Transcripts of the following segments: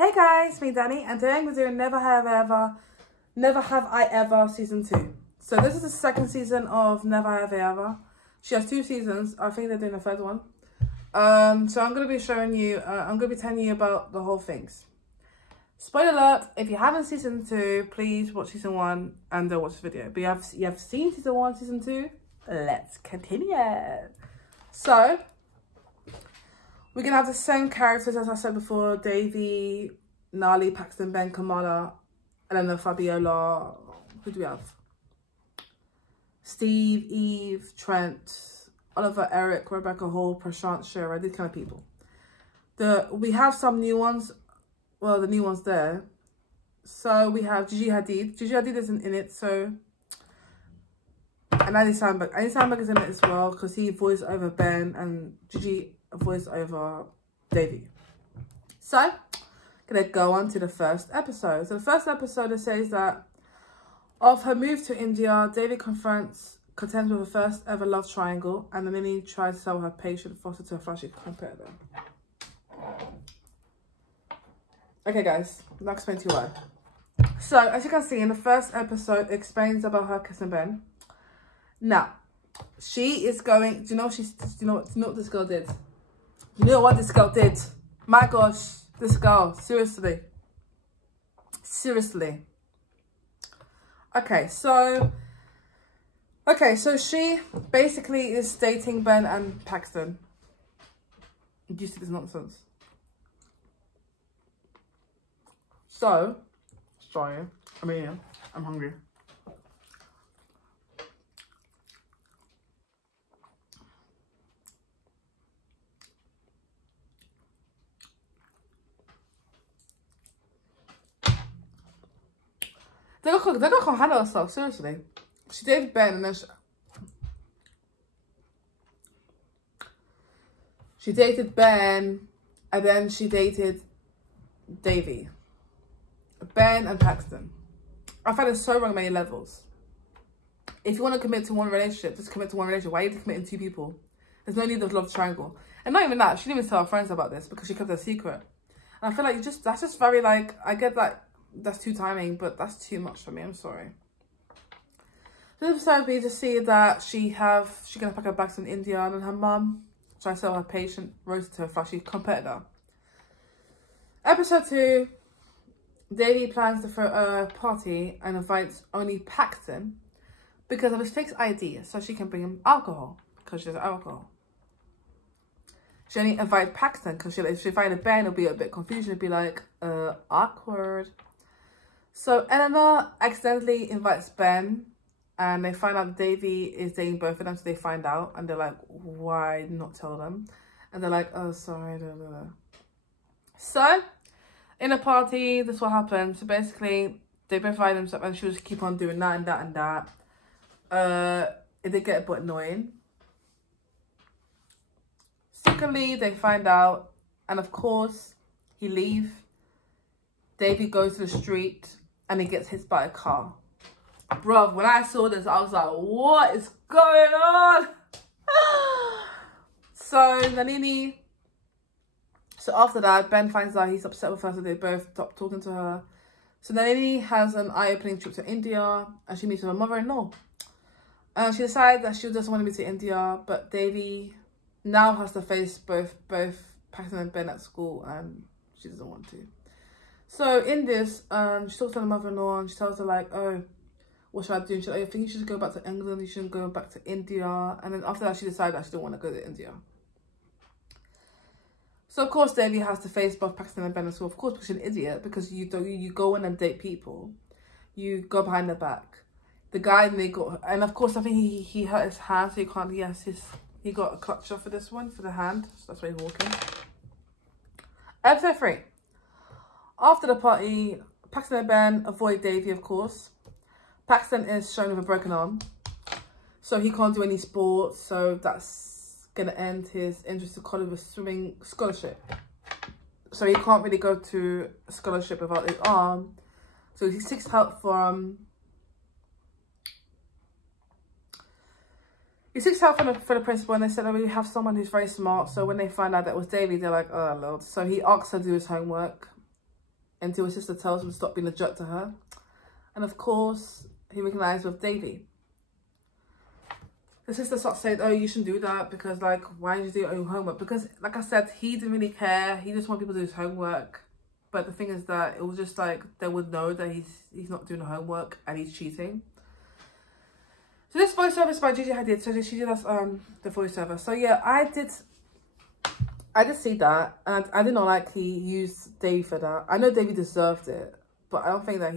Hey guys, me Danny, and today we're doing Never Have I Ever season 2. So this is the second season of Never Have I Ever. She has 2 seasons. I think they're doing a third one. So I'm gonna be showing you. I'm gonna be telling you about the whole things. Spoiler alert: if you haven't seen season 2, please watch season 1 and watch this video. But you have seen season 1, season 2. Let's continue. So we're going to have the same characters as I said before. Davy, Nali, Paxton, Ben, Kamala, Elena, Fabiola. Who do we have? Steve, Eve, Trent, Oliver, Eric, Rebecca Hall, Prashant, Shira. These kind of people. We have some new ones. Well, the new ones there. So we have Gigi Hadid. Gigi Hadid isn't in it, so... And Andy Samberg. Andy Samberg is in it as well because he voiced over Ben and Gigi voiced over Davy. So, gonna go on to the first episode. So the first episode, it says that of her move to India, Davy contends with her first ever love triangle, and then Nini tries to sell her patient foster to a flashy competitor. Okay guys, I'll explain to you why. So, as you can see in the first episode, it explains about her kissing Ben. Now, she is going, do you know what this girl did? You know what this girl did? My gosh, this girl, seriously. Seriously. Okay, so she basically is dating Ben and Paxton. Do you see this nonsense? So, sorry, I'm hungry. They can't handle herself, seriously. She dated Ben and then she dated Ben and then she dated Davy. Ben and Paxton. I find it so wrong on many levels. If you want to commit to one relationship, just commit to one relationship. Why are you committing 2 people? There's no need of love triangle. And not even that, she didn't even tell her friends about this because she kept it a secret. And I feel like that's just very like, I get that that's too timing, but that's too much for me. I'm sorry. This episode, we just see that she's gonna pack her bags in India, and then her mum tries to sell her patient Rosa to a flashy competitor. Episode 2, Davy plans to throw a party and invites only Paxton because of his fake ID, so she can bring him alcohol because she has alcohol. She only invites Paxton because if she invited Ben, it'll be a bit confusion. It'll be like, awkward. So Eleanor accidentally invites Ben and they find out Davy is dating both of them, so they find out and they're like, why not tell them? And they're like, oh, sorry. Blah, blah, blah. So in a party, this is what happens. So basically, they both find themselves and she'll just keep on doing that and that and that. It did get a bit annoying. Secondly, they find out, and of course, he leaves. Davy goes to the street and he gets hit by a car. Bruv, when I saw this, I was like, what is going on? So after that, Ben finds out he's upset with her, so they both stop talking to her. So Nalini has an eye-opening trip to India and she meets with her mother-in-law. And she decides that she doesn't want to be to India, but Davy now has to face both Paxton and Ben at school and she doesn't want to. So in this, she talks to her mother-in-law and she tells her like, oh, what should I do? She's like, I think you should go back to England, you shouldn't go back to India. And then after that, she decided that she don't want to go to India. So of course, Davy has to face both Paxton and Ben as well. Of course, because she's an idiot, because you go in and date people. You go behind their back. The guy, and of course, I think he hurt his hand, so he can't, he got a clutch off for this one, for the hand. So that's why he's walking. Episode 3. After the party, Paxton and Ben avoid Davy, of course. Paxton is shown with a broken arm, so he can't do any sports, so that's going to end his interest to college with swimming scholarship. So he can't really go to a scholarship without his arm, so he seeks help from... He seeks help for the principal, and they said that we have someone who's very smart. So when they find out that it was Davy, they're like, oh, Lord. So he asks her to do his homework. until his sister tells him to stop being a jerk to her. And of course, he recognised with Davy. The sister starts saying, oh, you shouldn't do that because, like, why did you do your own homework? Because, like I said, he didn't really care. He just wanted people to do his homework. But the thing is that it was just like they would know that he's not doing the homework and he's cheating. So this voiceover is by Gigi Hadid. So she did us the voiceover. So yeah, I did see that, and I did not like he used Davy for that. I know Davy deserved it, but I don't think that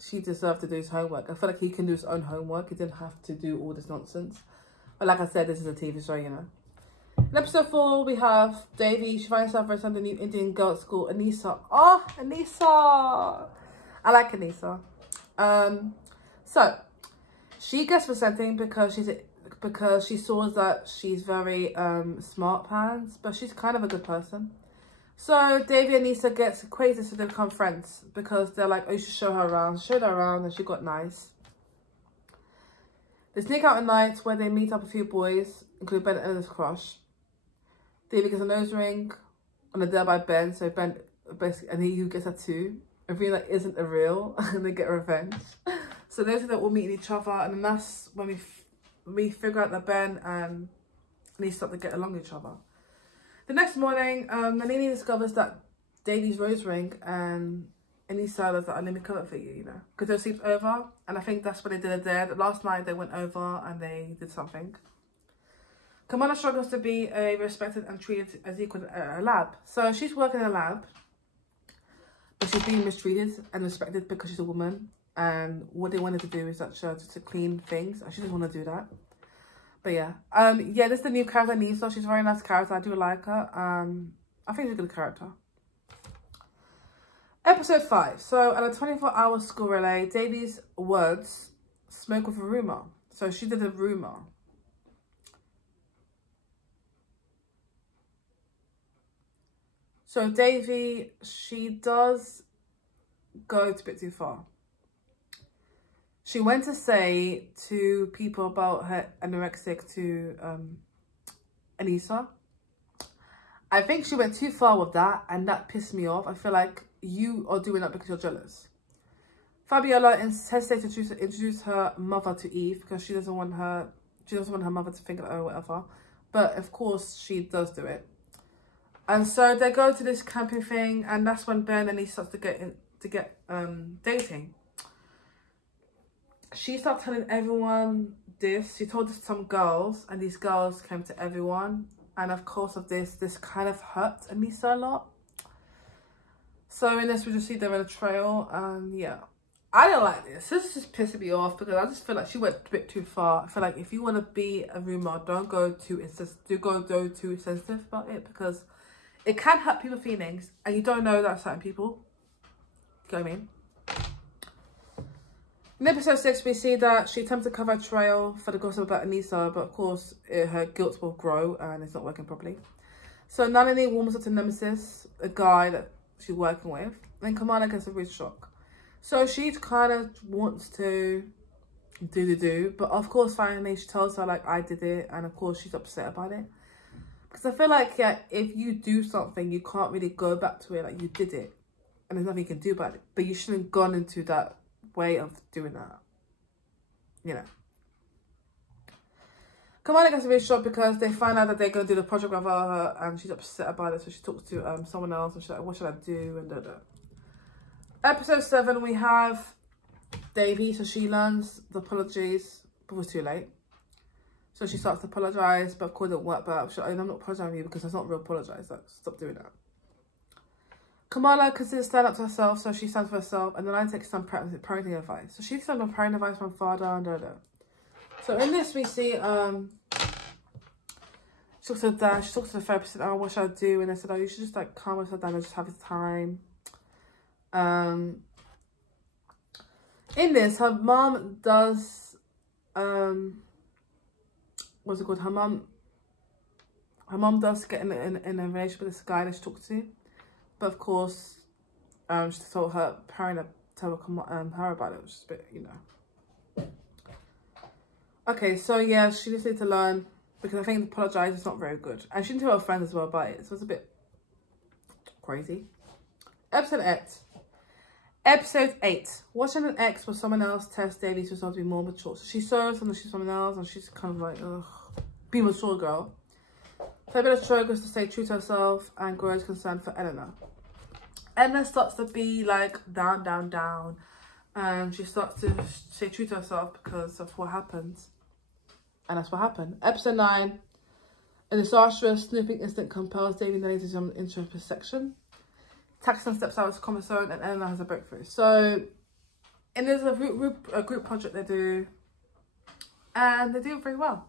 she deserved to do his homework. I feel like he can do his own homework. He didn't have to do all this nonsense. But like I said, this is a TV show, you know. In episode 4, we have Davy. She finds herself for the new Indian girl at school, Anissa. Oh, Anissa! I like Anissa. So she gets presenting because she saw that she's very smart pants, but she's kind of a good person. So Davy and Anissa gets crazy, so they become friends because they're like, oh, you should show her around. Showed her around, and she got nice. They sneak out at night where they meet up a few boys, including Ben and his crush. Davy gets a nose ring on a dare by Ben, so Ben basically, and he gets a 2. And Rena isn't a real, and they get revenge. So those are that all meeting each other, and then that's when we figure out that Ben and Anissa start to get along with each other. The next morning, Nalini discovers that Davy's rose ring, and Anissa does that, let me cover it for you, you know, because their sleep's over, and I think that's when they did it there. Last night they went over and they did something. Kamala struggles to be respected and treated as equal at a lab. So she's working in a lab, but she's being mistreated and respected because she's a woman. And what they wanted to do is actually just to clean things. And she didn't want to do that. But yeah. Yeah, this is the new character, Anissa. She's a very nice character. I do like her. I think she's a good character. Episode 5. So at a 24-hour school relay, Davy's words smoke with a rumour. So she did a rumour. So Davy, she does go a bit too far. She went to say to people about her anorexic to Anissa. I think she went too far with that, and that pissed me off. I feel like you are doing that because you're jealous. Fabiola hesitated to introduce her mother to Eve because she doesn't want her mother to think of her or whatever. But of course she does do it. And so they go to this camping thing, and that's when Ben and he starts to get dating. She started telling everyone this. She told this to some girls, and these girls came to everyone. And of course of this kind of hurt Anissa a lot. So in this, we just see them in a trail, and yeah. I don't like this. This is just pissing me off because I just feel like she went a bit too far. I feel like if you want to be a rumor, don't go too sensitive about it, because it can hurt people's feelings, and you don't know that certain people. You know what I mean? In episode 6, we see that she attempts to cover a trail for the gossip about Anissa, but of course her guilt will grow and it's not working properly. So Nalini warms up to Nemesis, a guy that she's working with, and Kamala gets a real shock. So she kind of wants to do, but of course finally she tells her, like, I did it, and of course she's upset about it. Because I feel like, yeah, if you do something, you can't really go back to it, like, you did it, and there's nothing you can do about it. But you shouldn't have gone into that way of doing that, you know. Kamala gets a bit shocked because they find out that they're going to do the project without her, and she's upset about it, so she talks to someone else, and she's like, what should I do, and da-da. Episode 7, we have Davy, so she learns the apologies, but it was too late. So she starts to apologise, but of course it didn't work, but I'm not apologising to you because that's not real apologise, like, stop doing that. Kamala considers stand up to herself, so she stands for herself, and then I take some parenting advice. So she takes some parenting advice from father and da-da. So in this we see, she talks to her dad, she talks to the therapist, and, oh, what should I do? And they said, oh, you should just, like, calm with her dad and just have his time. In this, her mom does, what's it called? Her mom does get in a relationship with this guy that she talks to. But of course, she told her parent to tell her about it, which is a bit, you know. Okay, so yeah, she just needs to learn, because I think apologise is not very good. And she didn't tell her friends as well about it, so it's a bit crazy. Episode 8. Episode 8. Watching an ex with someone else test Davy's herself to be more mature. So she's so and she's someone else, and she's kind of like, ugh, be mature, girl. Fabiola's struggle is to stay true to herself and grows concern for Eleanor. Eleanor starts to be like down, down, down. And she starts to stay true to herself because of what happens. And that's what happened. Episode 9. A disastrous snooping incident compels Davy and Nelly to jump into a section. Paxton steps out of his comfort zone and Eleanor has a breakthrough. So, and there's a group project they do. And they do it very well.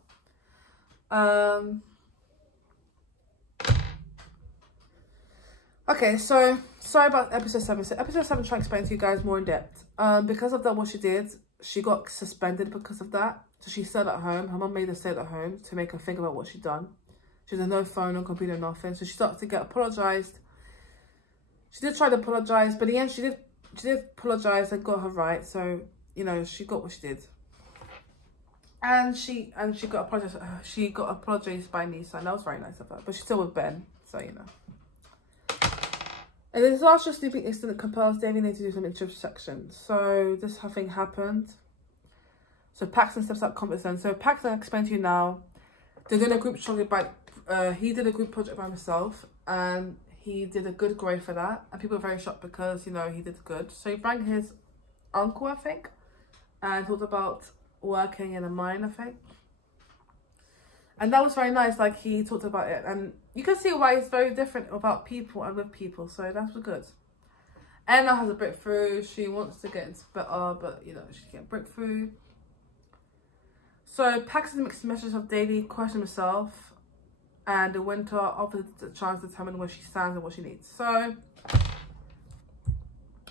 Okay, so sorry about episode 7. So episode 7 trying to explain to you guys more in depth. Because of that, what she did, she got suspended because of that. So she stayed at home. Her mum made her stay at home to make her think about what she'd done. She had no phone, no computer, nothing. So she started to get apologised. She did try to apologise, but in the end she did apologise and got her right. So, you know, she got what she did. And she got apologised. She got apologised by Nisa, and that was very nice of her. But she's still with Ben, so you know. And the disastrous snooping incident compels Davy and Nelly to do some introspection. So this thing happened. So Paxton steps out comfort zone. So Paxton, I'll explain to you now. They're doing a group project by he did a group project by himself, and he did a good grade for that. And people were very shocked because, you know, he did good. So he rang his uncle, I think, and talked about working in a mine, I think. And that was very nice. Like, he talked about it, and you can see why it's very different about people and with people. So that's good. Anna has a breakthrough. She wants to get into better, but you know, she can't breakthrough. So Paxton makes messages of Davy question himself, and the winter offers the chance to determine where she stands and what she needs. So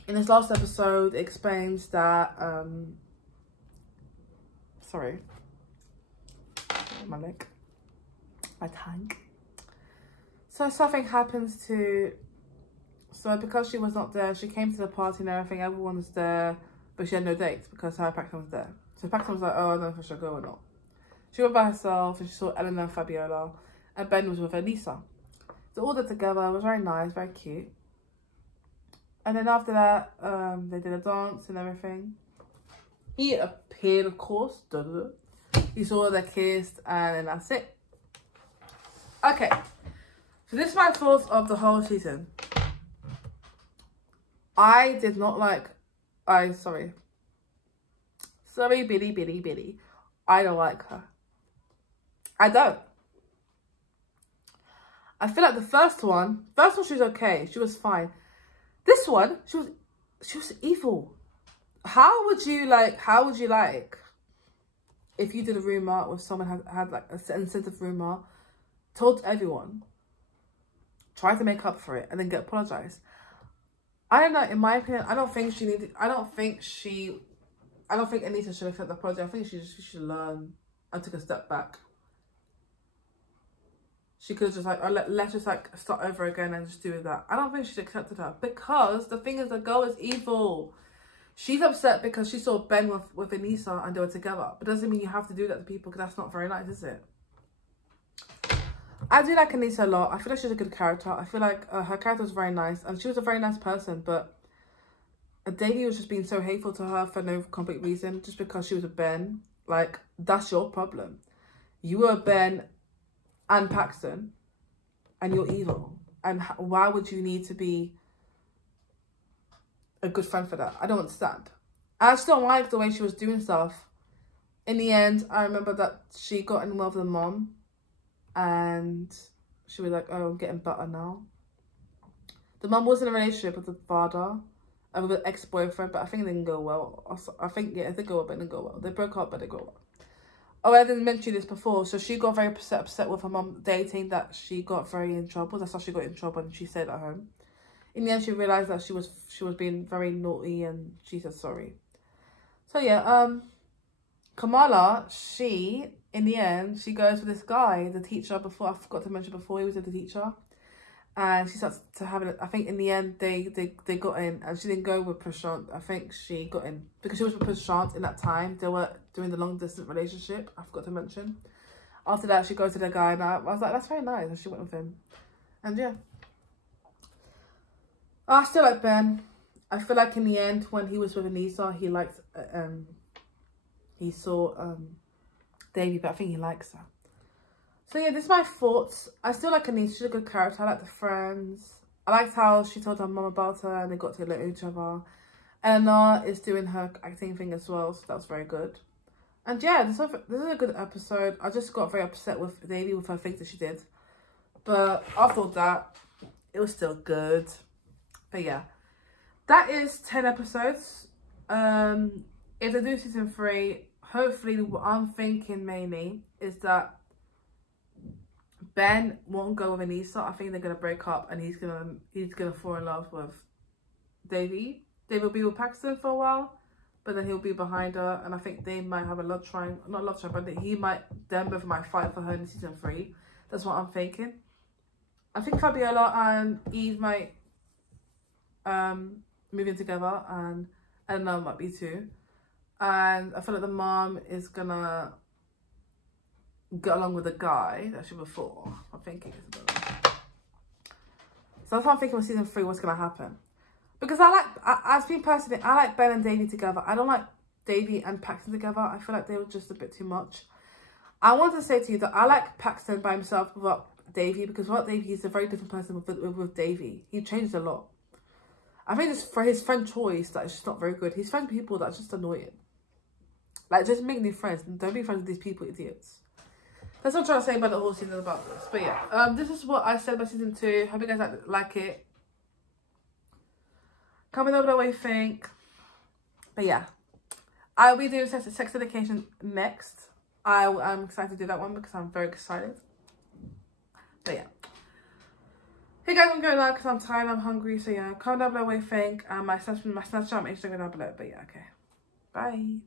in this last episode, it explains that sorry, my leg, my tank. So something happens to, so because she was not there, she came to the party and everything, everyone was there, but she had no dates because her Paxton was there. So Paxton was like, oh, I don't know if I should go or not. She went by herself and she saw Eleanor and Fabiola, and Ben was with Anissa. So all that together was very nice, very cute. And then after that, they did a dance and everything. He appeared, of course. Duh, duh, duh. You saw they kissed, and then that's it. Okay. So this is my thoughts of the whole season. I did not like... Sorry, Billy. I don't like her. I don't. I feel like the first one she was okay. She was fine. This one, she was evil. How would you like, if you did a rumour or someone had like a sensitive rumour, told everyone, tried to make up for it, and then get apologised? I don't know, in my opinion, I don't think Anissa should accept the apology. I think she should learn and take a step back. She could have just like, oh, let's just like start over again and just do that. I don't think she accepted her, because the thing is, the girl is evil. She's upset because she saw Ben with Anissa and they were together. But doesn't mean you have to do that to people, because that's not very nice, is it? I do like Anissa a lot. I feel like she's a good character. I feel like her character was very nice, and she was a very nice person, but Davy was just being so hateful to her for no complete reason, just because she was a Ben. Like, that's your problem. You were a Ben and Paxton, and you're evil. And why would you need to be a good friend for that? I don't understand. I just don't like the way she was doing stuff. In the end, I remember that she got in love with the mom, and she was like, oh, I'm getting better now. The mom was in a relationship with the father, and with an ex-boyfriend, but I think it didn't go well. I think, yeah, it did go well, but it didn't go well. They broke up, but they go well. Oh, I didn't mention this before. So she got very upset with her mum dating, that she got very in trouble. That's how she got in trouble, and she stayed at home. In the end, she realised that she was being very naughty, and she said sorry. So yeah, Kamala, in the end, she goes with this guy, the teacher, before, I forgot to mention before, he was the teacher. And she starts to have it. I think in the end, they got in, and she didn't go with Prashant. I think she got in because she was with Prashant in that time. They were doing the long distance relationship. I forgot to mention. After that, she goes to the guy, and I was like, that's very nice. And she went with him. And yeah. I still like Ben. I feel like in the end, when he was with Aneesa, he saw Davy, but I think he likes her. So yeah, this is my thoughts. I still like Aneesa. She's a good character. I like the friends. I liked how she told her mum about her and they got to know each other. Eleanor is doing her acting thing as well, so that was very good. And yeah, this is a good episode. I just got very upset with Davy with her things that she did. But after all that, it was still good. But yeah, that is 10 episodes. If they do season 3, hopefully what I'm thinking mainly is that Ben won't go with Aneesa. I think they're gonna break up and he's gonna fall in love with Davy. Davy will be with Paxton for a while, but then he'll be behind her, and I think they might have a love triangle. Not love triangle, but them both might fight for her in season 3. That's what I'm thinking. I think Fabiola and Eve might move in together, and Eleanor might be too. And I feel like the mom is gonna get along with the guy that she before. I'm thinking. So that's what I'm thinking with season 3, what's gonna happen. Because as me personally, I like Ben and Davy together. I don't like Davy and Paxton together. I feel like they were just a bit too much. I wanted to say to you that I like Paxton by himself without Davy, because without Davy, he's a very different person with Davy. He changed a lot. I think it's for his friend choice that is just not very good. He's friends with people that's just annoying. Like, just make new friends. Don't be friends with these people, idiots. That's what I'm trying to say about the whole season about this. But yeah, this is what I said about season 2. Hope you guys like it. Comment down below what you think. But yeah, I'll be doing sex education next. I'm excited to do that one because I'm very excited. But yeah. Hey guys, I'm going now because I'm tired, I'm hungry. So yeah, comment down below what you think. My Snapchat, my Instagram down below. But yeah, okay. Bye.